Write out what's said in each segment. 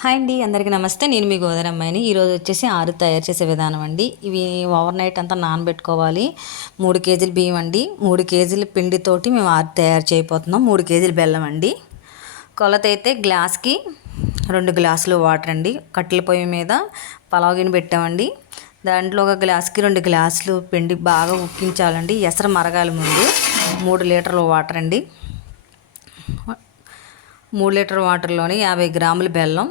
Hi అండి, అందరికీ నమస్తే. నేను మీ గోదావరి అమ్మాయిని. ఈరోజు వచ్చేసి ఆరు తయారు చేసే విధానం అండి. ఇవి ఓవర్ నైట్ అంతా నానబెట్టుకోవాలి. 3 కేజీలు బియ్యం అండి. 3 కేజీల పిండితోటి మేము ఆరు తయారు చేయబోతున్నాం. 3 కేజీలు బెల్లం అండి. కొలత అయితే గ్లాస్కి 2 గ్లాసులు వాటర్ అండి. కట్టెల పొయ్యి మీద పలావ్ గిన్నె పెట్టామండి. దాంట్లో ఒక గ్లాస్కి 2 గ్లాసులు పిండి బాగా ఉక్కించాలండి. ఎసరు మరగాలి ముందు. 3 లీటర్ల వాటర్ అండి. 3 లీటర్ వాటర్లోని 50 గ్రాముల బెల్లం,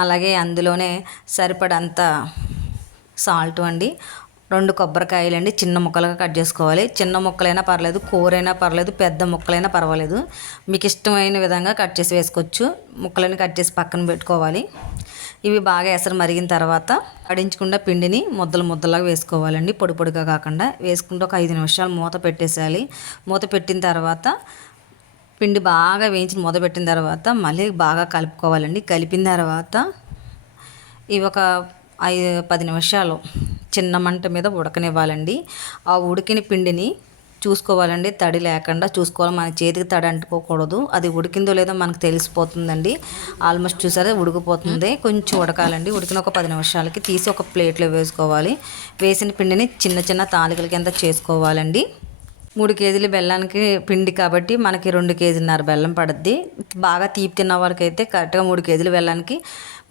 అలాగే అందులోనే సరిపడంత సాల్ట్ అండి. 2 కొబ్బరికాయలు అండి, చిన్న ముక్కలుగా కట్ చేసుకోవాలి. చిన్న ముక్కలైనా పర్లేదు, కూరైనా పర్లేదు, పెద్ద ముక్కలైనా పర్వాలేదు. మీకు ఇష్టమైన విధంగా కట్ చేసి వేసుకోవచ్చు. ముక్కలని కట్ చేసి పక్కన పెట్టుకోవాలి. ఇవి బాగా ఎసరు మరిగిన తర్వాత అడించకుండా పిండిని ముద్దలు ముద్దలాగా వేసుకోవాలండి. పొడి పొడిగా కాకుండా వేసుకుంటూ ఒక 5 నిమిషాలు మూత పెట్టేసేయాలి. మూత పెట్టిన తర్వాత పిండి బాగా వేయించి మూతపెట్టిన తర్వాత మళ్ళీ బాగా కలుపుకోవాలండి. కలిపిన తర్వాత ఇవి ఒక 10 నిమిషాలు చిన్న మంట మీద ఉడకనివ్వాలండి. ఆ ఉడికిన పిండిని చూసుకోవాలండి, తడి లేకుండా చూసుకోవాలి. మన చేతికి తడి అంటుకోకూడదు. అది ఉడికిందో లేదో మనకు తెలిసిపోతుందండి. ఆల్మోస్ట్ చూసారా ఉడికిపోతుంది. కొంచెం ఉడకాలండి. ఉడికిన ఒక 10 నిమిషాలకి తీసి ఒక ప్లేట్లో వేసుకోవాలి. వేసిన పిండిని చిన్న చిన్న తాలికల కింద చేసుకోవాలండి. 3 కేజీల బెల్లానికి పిండి కాబట్టి మనకి 2 కేజీలన్నర బెల్లం పడుద్ది. బాగా తీపి తిన్న వాళ్ళకి అయితే కరెక్ట్గా 3 కేజీల బెల్లానికి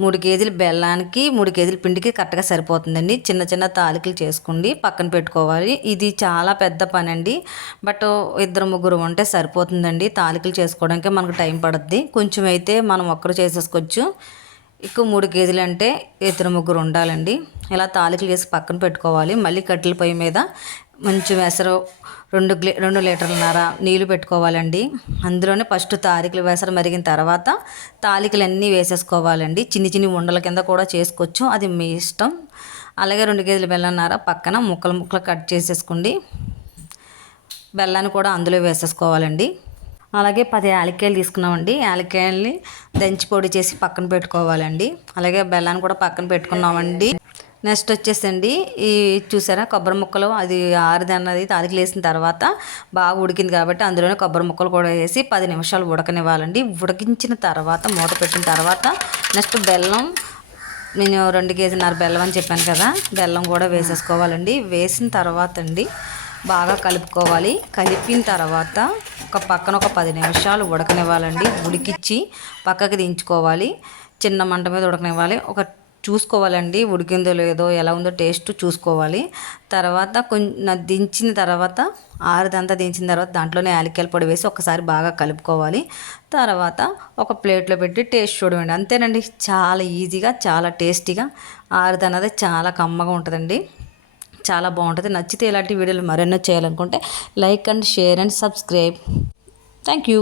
3 కేజీల బెల్లానికి 3 కేజీల పిండికి కరెక్ట్గా సరిపోతుందండి. చిన్న చిన్న తాలికలు చేసుకోండి, పక్కన పెట్టుకోవాలి. ఇది చాలా పెద్ద పని అండి. బట్ 2-3 ఉంటే సరిపోతుందండి. తాలికలు చేసుకోవడానికి మనకు టైం పడుద్ది. కొంచెం అయితే మనం ఒక్కరు చేసేసుకోవచ్చు. ఎక్కువ 3 కేజీలు అంటే 2-3 ఉండాలండి. ఇలా తాలికలు చేసి పక్కన పెట్టుకోవాలి. మళ్ళీ కట్టెల పొయ్యి మీద మంచి వెసరు 2 లీటర్లన్నర నీళ్ళు పెట్టుకోవాలండి. అందులోనే ఫస్ట్ తాలికలు వెసరు మరిగిన తర్వాత తాలికలన్నీ వేసేసుకోవాలండి. చిన్ని చిన్ని ఉండల కింద కూడా చేసుకోవచ్చు, అది మీ ఇష్టం. అలాగే 2 కేజీల బెల్లన్నర పక్కన ముక్కలు కట్ చేసేసుకోండి. బెల్లాన్ని కూడా అందులో వేసేసుకోవాలండి. అలాగే 10 యాలక్కాయలు తీసుకున్నామండి. యాలక్కాయల్ని దంచి పొడి చేసి పక్కన పెట్టుకోవాలండి. అలాగే బెల్లాన్ని కూడా పక్కన పెట్టుకున్నామండి. నెక్స్ట్ వచ్చేసండి ఈ చూసారా కొబ్బరి ముక్కలు, అది ఆరిదన్నది తాలికలు వేసిన తర్వాత బాగా ఉడికింది కాబట్టి అందులోనే కొబ్బరి ముక్కలు కూడా వేసి 10 నిమిషాలు ఉడకనివ్వాలండి. ఉడికించిన తర్వాత మూత పెట్టిన తర్వాత నెక్స్ట్ బెల్లం, నేను 2 కేజీన్నర బెల్లం అని చెప్పాను కదా, బెల్లం కూడా వేసేసుకోవాలండి. వేసిన తర్వాత అండి బాగా కలుపుకోవాలి. కలిపిన తర్వాత పక్కన ఒక 10 నిమిషాలు ఉడకనివ్వాలండి. ఉడికిచ్చి పక్కకి దించుకోవాలి. చిన్న మంట మీద ఉడకనివ్వాలి. చూసుకోవాలండి ఉడికిందో లేదో, ఎలా ఉందో టేస్ట్ చూసుకోవాలి. తర్వాత కొంచెం దించిన తర్వాత ఆరిదంతా దించిన తర్వాత దాంట్లోనే యాలక్కాయల పొడి వేసి ఒకసారి బాగా కలుపుకోవాలి. తర్వాత ఒక ప్లేట్లో పెట్టి టేస్ట్ చూడండి. అంతేనండి, చాలా ఈజీగా చాలా టేస్టీగా ఆరిదన్నది చాలా కమ్మగా ఉంటుందండి. చాలా బాగుంటుంది. నచ్చితే ఇలాంటి వీడియోలు మరెన్నో చేయాలనుకుంటే like and share and subscribe. Thank you.